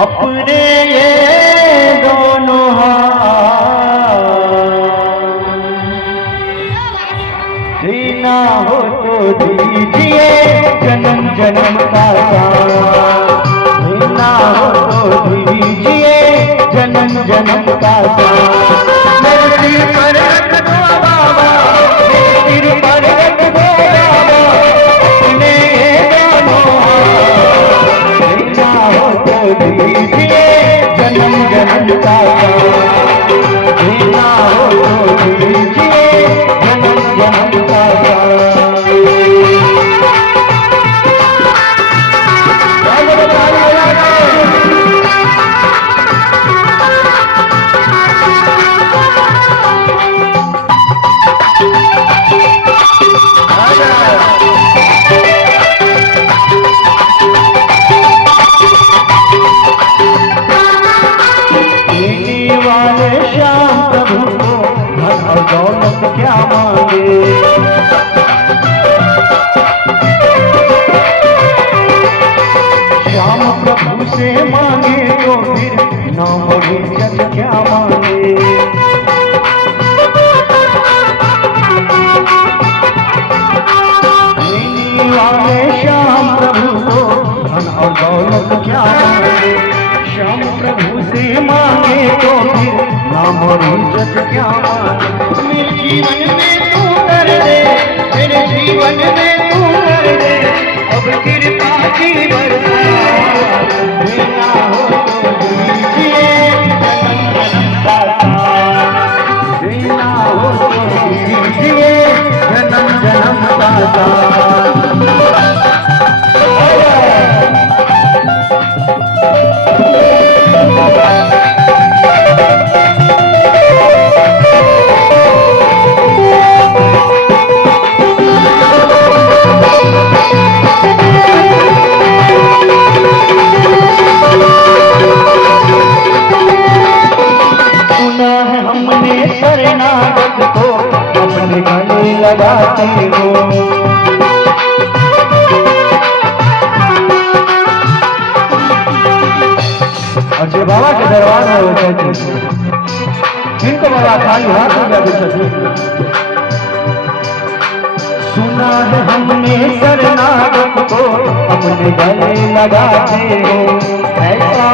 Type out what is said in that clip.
अपने ये दोनों जीना हो तो दीजिए जन्म जन्म का साथ, जीना हो तो दीजिए जन्म जन्म का साथ। मेरे सिर पर रख दो बाबा, मेरे सिर पर रख दो बाबा, अपने ये दोनों जीना हो तो दीजिए जन्म जन्म का साथ, जीना हो तो दीजिए जन्म जन्म का साथ। श्याम प्रभु को धन और दौलत क्या मांगे, श्याम प्रभु से मांगे तो फिर नाम और इज्जत क्या मांगे। लेने वाले श्याम प्रभु को धन और दौलत क्या मांगे, श्याम प्रभु से मांगे तो फिर नाम और इज्जत क्या मांगे। मेरे जीवन में तू कर दे, मेरे जीवन में तू कर दे, अब कृपा की बरसात। देना हो तो दीजिए जन्म जन्म का साथ, देना हो तो दीजिए जन्म जन्म का साथ। शरणागत को अपने गले लगाते हो, अजय बाबा के दरबार में होते थे, जिनको बाबा खाली हाथ हो गया। सुना है हमने शरणागत को अपने गले लगाते हो, ऐसा